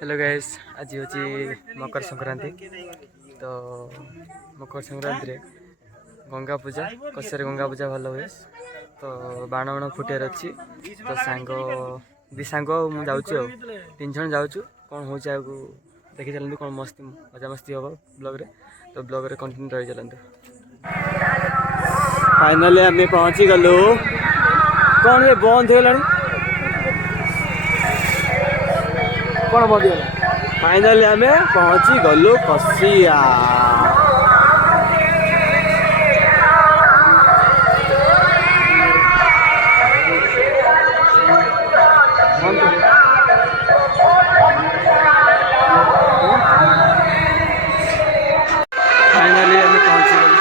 Hello guys, आज हूँ मकर संक्रांति। तो मकर संक्रांति रे गंगा पूजा कसेर गंगा पूजा भल हुए। तो बाण बाण फुटार अच्छी। तो सांग दी सांग मुझे तीन जन जाऊँ कौन हो देखी चलते कौन मस्ती मजा मस्ती हम ब्लॉग रे। तो ब्लॉग रे कंटिन्यू रही चलते। फाइनली आम पहुँची गलु। कौन ये बंद हो कौन बंद हो फाइनली आम पहुँची गलु कसिया। फाइनली आम पहुँची गलु।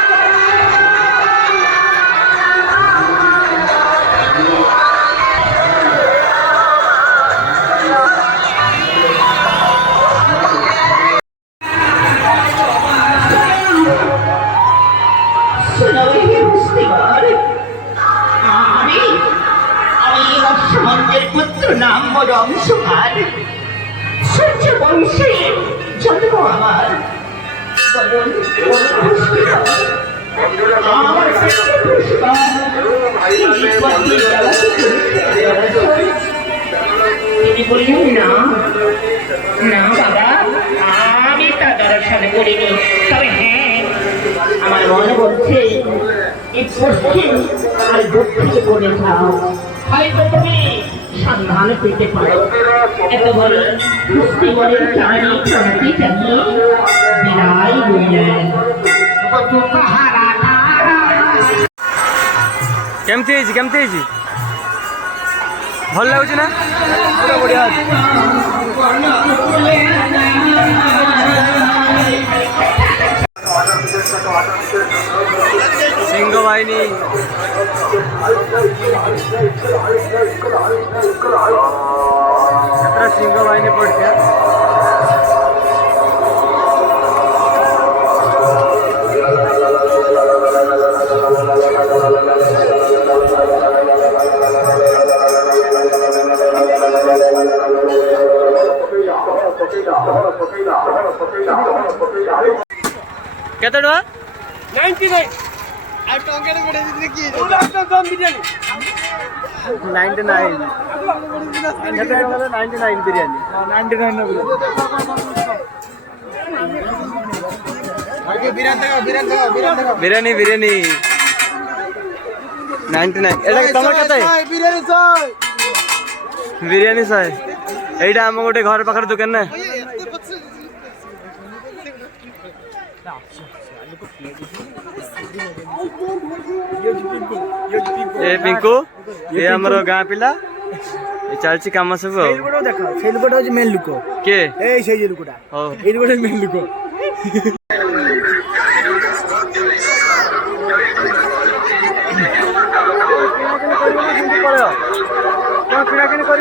पुत्र नाम मोरम सुभार सूर्य वंशे जन्म आमार ना ना बाबा আমি তা দর্শন করিনি, তবে হ্যাঁ আমার মনে বলছে এই পশ্চিম আর দক্ষিণে করে যাও, হয়তো তুমি সন্ধান পেতে পারো। এত বড় কুস্তি বলের চারি চাঁদি চালিয়ে বিদায় হইলেন। केमती भल लगुच ना पूरा बढ़िया। सिंह बाहिनी सिंह बाहिनी पड़ती है। केते टका 99 आ टंके बडे देखि 2 कम बिरयानी 99 99 बिरयानी 99 नो बिरयानी बिरयानी 99 एटा तमर कते बिरयानी 100 एटा हम गोटे घर पाखर दुकान ना। ये पिंकू ये हमर गाँ पिला ये चलची काम सब मेन लुक के लुकटा मेन लुक किणाकिणी कर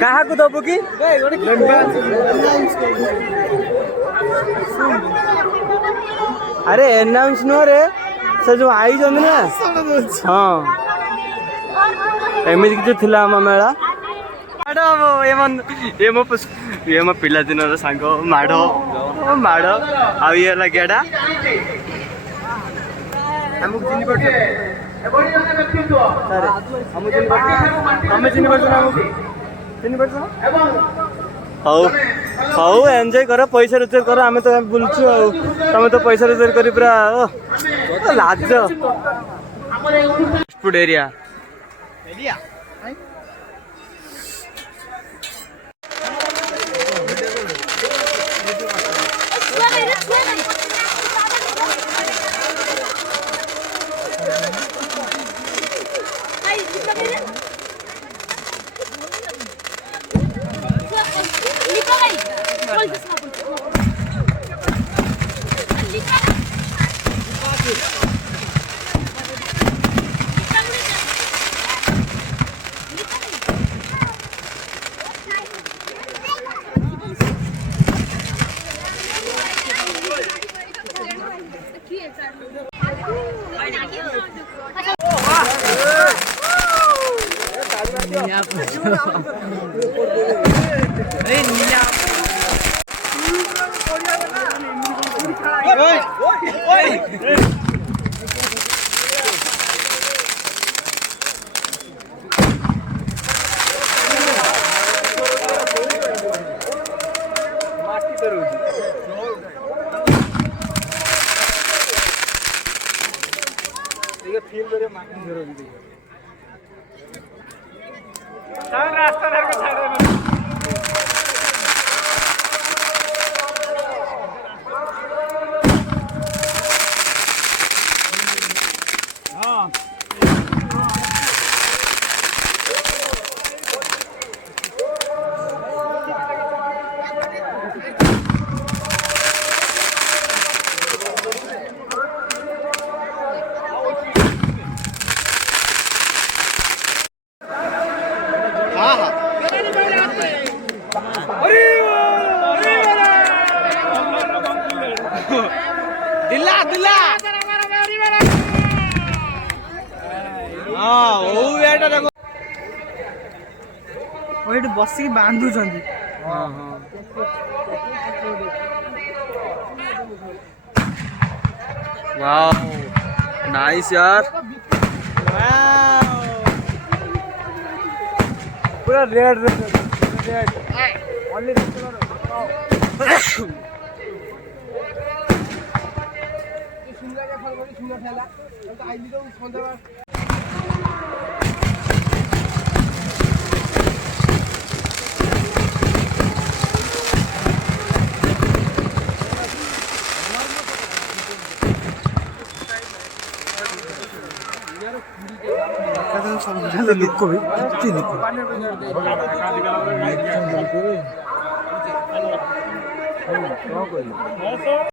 कहा को दबो कि अरे अनाउंस नो रे से जो आई जंद ना। हाँ एमती किसी थिला आम मेला ये मो पिला दिन सांग माड़ माड़ आ ये गेडा हमको चिन्ह पड़ हौ हौ एंजॉय कर पैसा रोजगार कर आम तो बुलचु तुम तो पैसा रोजगार कर पूरा लाज फूड एरिया ଏଠି ବସିକି ବାନ୍ଧୁଛନ୍ତି। वाओ नाइस यार। पूरा रेड रेड ଲୋକ ବି କେତେ ଲୋକ